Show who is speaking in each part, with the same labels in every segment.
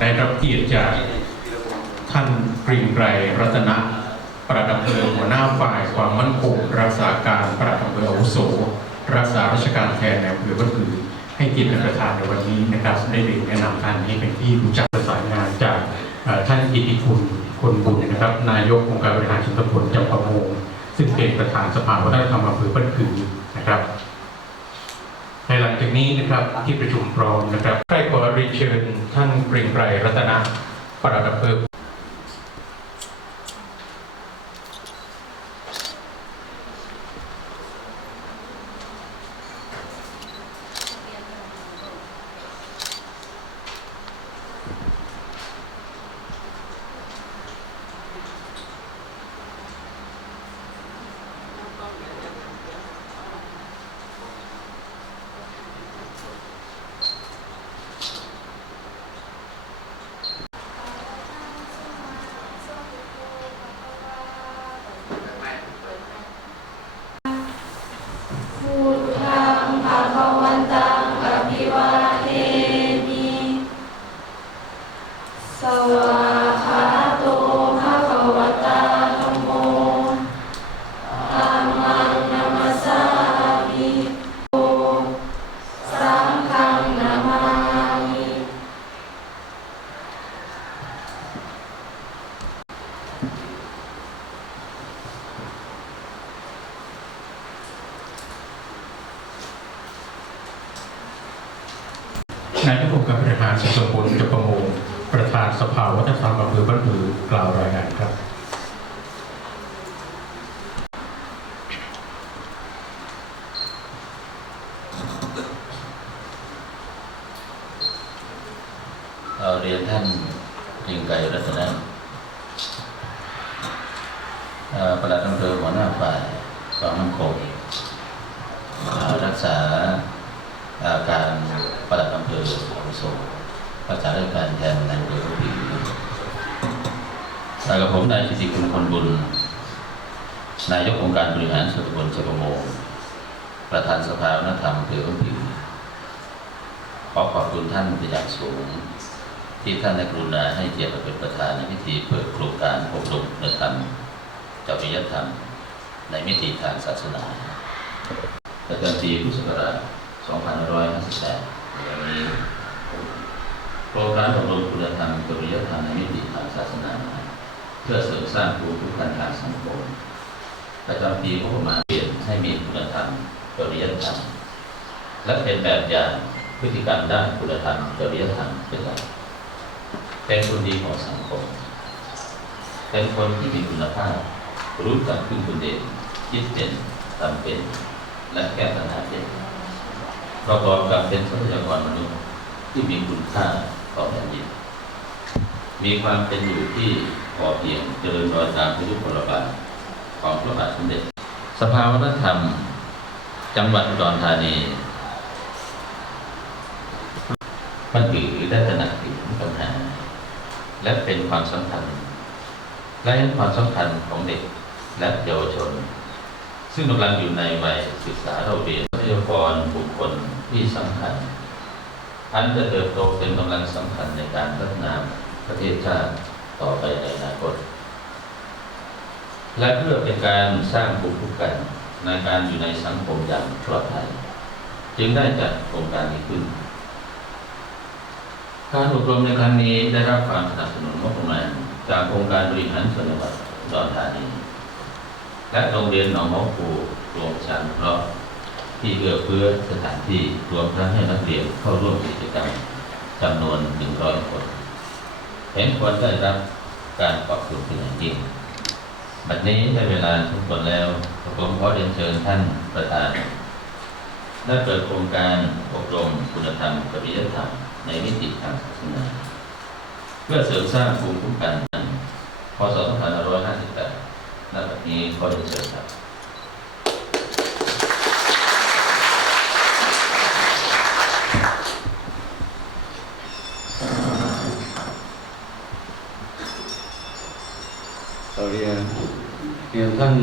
Speaker 1: ได้รับเกียรติจากท่านกรีงไกรรัตนะประดับเพลิงหัวหน้าฝ่ายความมั่นคงรักษาการประดับเพลิงอาวุโส รักษาราชการแทนในอำเภอบ้านผือให้เกียรติเป็นประธานในวันนี้นะครับได้เรียนแนะนำท่านให้เป็นที่รู้จักประสานงานจากท่านกิติคุณคนบุญนะครับ นายกองค์การบริหารส่วนตำบลจำปาโมงซึ่งเป็นประธานสภาวัฒนธรรมอำเภอบ้านผือนะครับ นี้นะครับที่ประชุมพร้อมนะครับใครขอเรียนเชิญท่านปริงไกรรัตนะประดับอำเภอ
Speaker 2: พุทธังภะคะวันตังอภิวาเทมิสวากขาโตภะคะวะตาธัมโมธัมมังนัมสสามิโตสังฆังนามามิ
Speaker 1: นายกองค์การบริหารส่วนตำบลจำปาโมงประธานสภาวัฒนธรรมอำเภอบ้านผือกล่าวรายงานครับ
Speaker 3: เรียนท่านเกรียงไกรรัตนะประหลัดอำเภอหัวหน้าฝ่ายความมั่นคงรักษาอ่อการ ประหลัดอำเภออาวุโสรักษาราชการแทนนายอำเภอผู้ผิวแล้วกับผมนายกิติคุณคนบุญ นายกองค์การบริหารส่วนตำบลเชปโมงประธานสภาวัฒนธรรมอำเภอผู้ผิวขอขอบคุณท่านเป็นอย่างสูง ที่ท่านได้กรุณาให้เกียรติมาเป็นประธานในพิธีเปิดโครงการอบรมคุณธรรมจริยธรรม ในมิติทางศาสนาประจำปีพุทธศักราช2558 ในวันนี้โครงการอบรมคุณธรรมจริยธรรมในมิติทางศาสนา เพื่อเสริมสร้างภูมิคุ้มกันทางสังคมประจำปีงบประมาณเปลี่ยนให้มีคุณธรรมจริยธรรมและเป็นแบบอย่างพฤติกรรมด้านคุณธรรมจริยธรรมเป็นหลักเป็นคนดีของสังคม เป็นคนที่มีคุณภาพ รู้จักพึ่งตนเองคิดเป็นทำเป็น และแก้ปัญหาเป็น ประกอบกับเป็นทรัพยากรมนุษย์ที่มีคุณค่าต่อแผ่นดินมีความเป็นอยู่ที่พอเพียงเจริญรอยตามพระยุคลบาทของพระบาทสมเด็จ สภาวัฒนธรรม จังหวัดอุดรธานีมันถือได้ตระหนักถึงปัญหา และเป็นความสำคัญ และเห็นความสำคัญของเด็กและเยาวชน ซึ่งกำลังอยู่ในวัยศึกษาเราเรียนทรัพ ยากรบุคคลที่สำคัญอันจะเติบโตเป็นกำลังสำคัญในการพัฒนาประเทศชาติต่อไปในอนาคต และเพื่อเป็นการสร้างภูมิคุ้มกันในการอยู่ในสังคมอย่างปลอดภัย จึงได้จัดโครงการนี้ขึ้น การอบรมในครั้งนี้ได้รับความสนับสนุนงบประมาณจากโครงการบริหารส่วนจังหวัดดอุดรธานีและโรงเรียนหนองมอปูรวมชันเพราะ ที่เอื้อเฟื้อสถานที่รวมทั้งให้นักเรียนเข้าร่วมกิจกรรมจำนวน 100 คนเห็นควรได้รับการขอบคุณเป็นอย่างยิ่งบัดนี้ได้เวลาทุกคนแล้วผมขอเรียนเชิญท่านประธานได้เปิดโครงการอบรมคุณธรรมจริยธรรมในมิติทางศาสนาเพื่อเสริมสร้างภูมิคุ้มกันพศ2558ณบัดนี้ขอเรียนเชิญครับ
Speaker 4: เราเรียนเรียนท่าน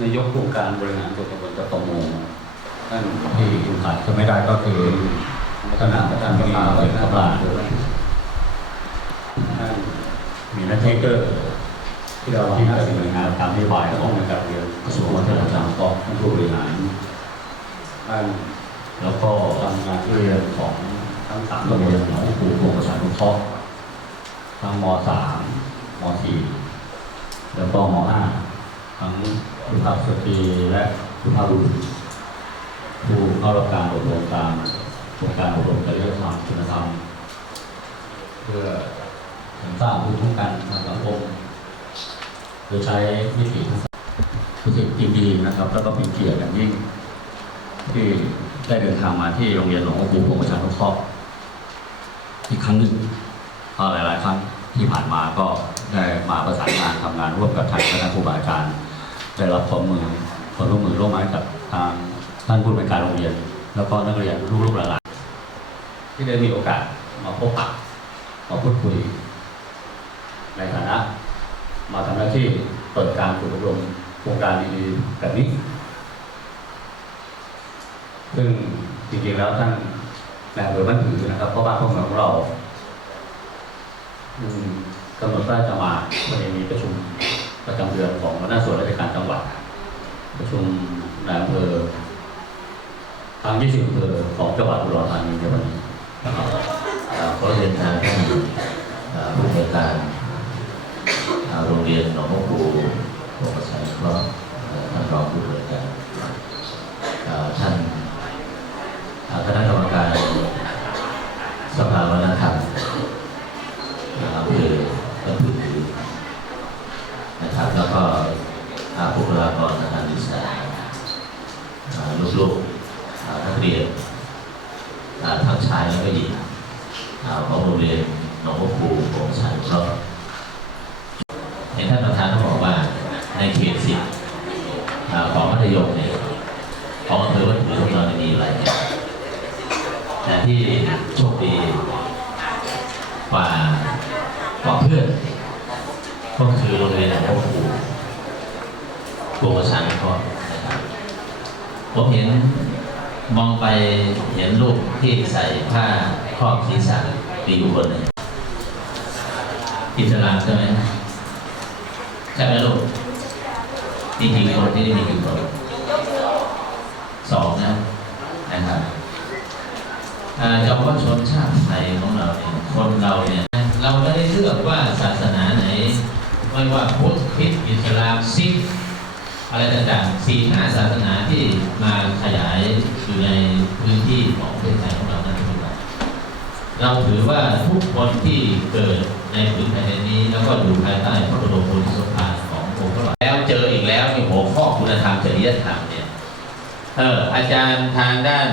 Speaker 4: นายกองค์การบริหารส่วนตำบลตะปมงท่าน
Speaker 1: ที่ขาดก็ไม่ได้ก็คือ
Speaker 4: คณะประธานสภาวัฒนธรรมท่าน
Speaker 5: มีหน้าที่
Speaker 4: เกอร์ที่เรา
Speaker 5: ที่
Speaker 4: ที่
Speaker 5: จะ
Speaker 4: จะ
Speaker 5: ดำ
Speaker 4: ดำ
Speaker 5: เนิ
Speaker 4: เนิ
Speaker 5: น
Speaker 4: น
Speaker 5: งา
Speaker 4: น
Speaker 5: ตามนโยบายของ
Speaker 4: ต้องการเรียน
Speaker 5: กระทรวงวัฒนธรรม
Speaker 4: ก็ท่านผู้บริหารท่าน
Speaker 5: แล้วก็
Speaker 4: ทำงานที่
Speaker 5: เรียนของ
Speaker 4: ทั้งสาม
Speaker 5: โร
Speaker 4: โรง
Speaker 5: เรียน
Speaker 4: น
Speaker 5: หนองปูโรงประชานุเคราะห์ ทั้งม .3 ม .4 แล้วก็ม .5 ทั้งสุภาพสตรีและสุภาพบุรุษผู้เข้ารับการอบรมตามโครงการอบรมจริยธรรมคุณธรรม เพื่อเสริมสร้างภูมิคุ้มกันทางสังคมโดยใช้วิธีทักษะรู้สึกยินดีนะครับ แล้วก็เป็นเกียรติอย่างยิ่ง ที่ได้เดินทางมาที่โรงเรียนหลวงพ่อปู่ของประชานุเคราะห์อีกครั้งหนึ่งเพราะหลายๆครั้ง ที่ผ่านมาก็ได้มาประสานงานทำงานร่วมกับทางคณะครูบาอาจารย์ ได้รับความมือความร่วมมือร่วมไม้กับทางท่านผู้บริการโรงเรียน แล้วก็นักเรียนลูกๆหลานๆที่ได้มีโอกาสมาพบปะมาพูดคุย ในฐานะ มาทำหน้าที่เปิดการฝึกอบรมโครงการดีๆแบบนี้ซึ่งจริงๆแล้วท่านนายอำเภอบ้านผือนะครับเพราะบ้านพวกเมืองของเรา กำหนดว่าจะมาวันนี้มีประชุมประจำเดือนของคณะส่วนราชการจังหวัด ประชุมนายอำเภอทั้ง20อำเภอของจังหวัดอุดรธานีในวันนี้นะครับ
Speaker 3: ขอเรียนทางท่านอ่าผู้บริการโรงเรียนหนองบัวปูโรงประชานุเคราะห์เอ่อท่านรองผู้บริการอ่าท่านอ่าคณะกรรมการสภาวัฒนธรรมอ่าอำเภอบ้านผือนะครับแล้วก็อ่าบุคลากรทางการศึกษาอ่าลูกๆอ่านักเรียนอ่าทั้งชายและก็หญิง อ่าของโรงเรียนหนองบัวปูของฉันก็เห็นท่านประธานเขาบอกว่าในเขตสิบอ่าของมัธยมเนี่ยของอำเภอวัดผือของเราเนี่ยมีหลายแห่ง แต่ที่โชคดีกว่ากว่าเพื่อน ก็คือโรงเรียนหนองปู่โมชั่นก็นะครับผมเห็นมองไปเห็นลูกที่ใส่ผ้าครอบศีรษะมีอยู่คนหนึ่งอิสลามใช่ไหมใช่ไหมลูกมีกี่คนที่นี่มีกี่คนสองนะนะครับอ่า เยาวชนชาติไทยของเราเนี่ยคนเราเนี่ยเราไม่ได้เลือกว่าศาสนาไหน ไม่ว่าพุทธคริสต์อิสลามซิกอะไรต่างๆสี่ห้าศาสนาที่มาขยายอยู่ในพื้นที่ของประเทศไทยของเรานั้นทุกวันเราถือว่าทุกคนที่เกิดในพื้นแผ่นนี้ แล้วก็อยู่ภายใต้พระบรมโพธิสมภารขององค์พระบาทแล้วเจออีกแล้วในหัวข้อคุณธรรมจริยธรรมเนี่ยเอออาจารย์ทางด้าน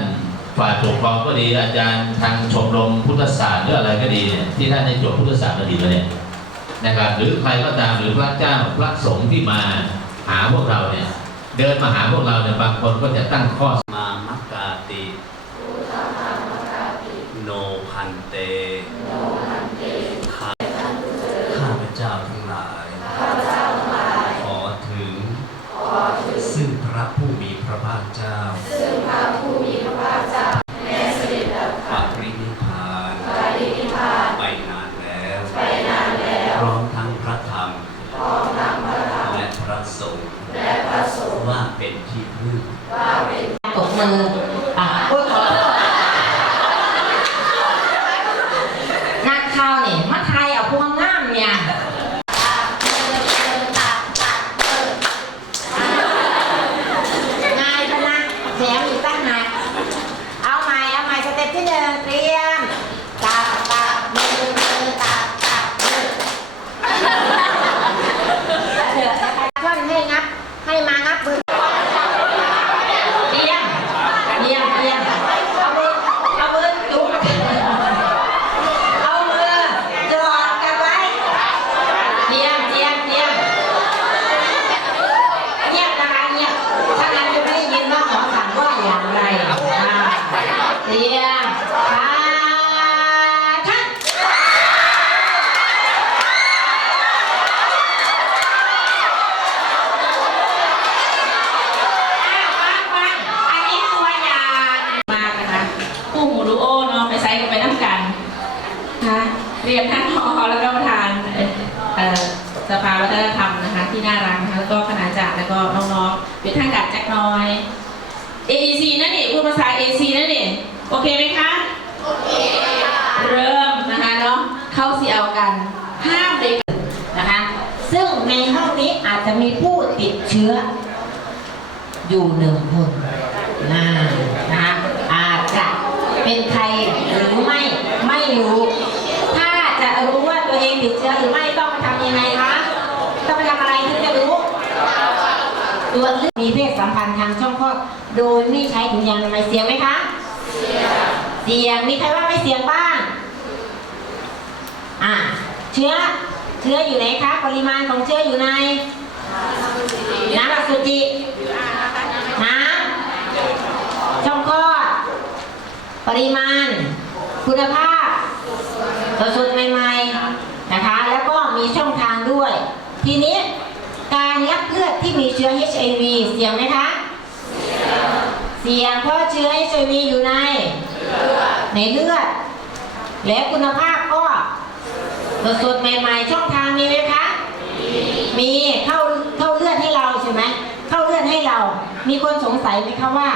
Speaker 3: ฝ่ายปกครองก็ดีอาจารย์ทางชมรมพุทธศาสตร์หรืออะไรก็ดีเนี่ยที่ท่านได้จบพุทธศาสตร์มาดีมาเนี่ยนะครับหรือใครก็ตามหรือพระเจ้าพระสงฆ์ที่มาหาพวกเราเนี่ยเดินมาหาพวกเราเนี่ยบางคนก็จะตั้งข้อ
Speaker 5: ตบมืออะอ้ยขอโทษนักข่าวนี่มาไทยเอาพวงงามเนี่ย ง่ายขนาดแถมอีกตั้งหากเอาใหม่เอาใหม่สเต็ปที่หนึ่งเตรียมตับตับมือมือตับ
Speaker 6: ตั
Speaker 2: บมือเถอะให้งับ ให้มางับมือ สภาวัฒนธรรมนะคะที่น่ารักนะคะแล้วก็คณาจารย์แล้วก็น้องๆเป็นทางการจักหน้อย AEC นั่นนี่พูดภาษา AEC นั่นนี่โอเคไหมคะโอเคเริ่มนะคะเนาะเข้าเสียวกันห้ามเด็ก
Speaker 6: นะคะ ซึ่งในห้องนี้อาจจะมีผู้ติดเชื้อ อยู่หนึ่งคนนะนะคะอาจจะเป็นใครหรือไม่ไม่รู้ ถ้าจะรู้ว่า ติดเชื้อหรือไม่ต้องไปทำยังไงคะต้องไปทำอะไรถึงจะรู้ตรวจเลือดมีเพศสัมพันธ์ทางช่องคลอดโดยไม่ใช้ถุงยางอนามัยเสี่ยงไหมคะเสี่ยงมีใครว่าไม่เสี่ยงบ้างอ่าเชื้อเชื้ออยู่ไหนคะปริมาณของเชื้ออยู่ในน้ำอสุจิน้ำช่องคลอดปริมาณ คุณภาพสดๆใหม่ๆ นะคะ แล้วก็มีช่องทาง ด้วย ทีนี้การรับเลือดที่มีเชื้อ HIV เสี่ยงไหมคะ เสี่ยงเพราะเชื้อ HIV อยู่ในในเลือด และคุณภาพก็สดๆใหม่ๆ ช่องทางมีไหมคะ มีเข้าเข้าเลือดให้เราใช่ไหมเข้าเลือดให้เรา มีคนสงสัยไหมคะว่า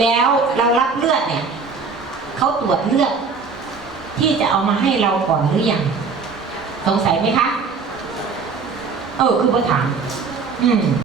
Speaker 6: แล้วเรารับเลือดเนี่ยเขาตรวจเลือดที่จะเอามาให้เราก่อนหรือยังสงสัยไหมคะ เออคือประถามอืม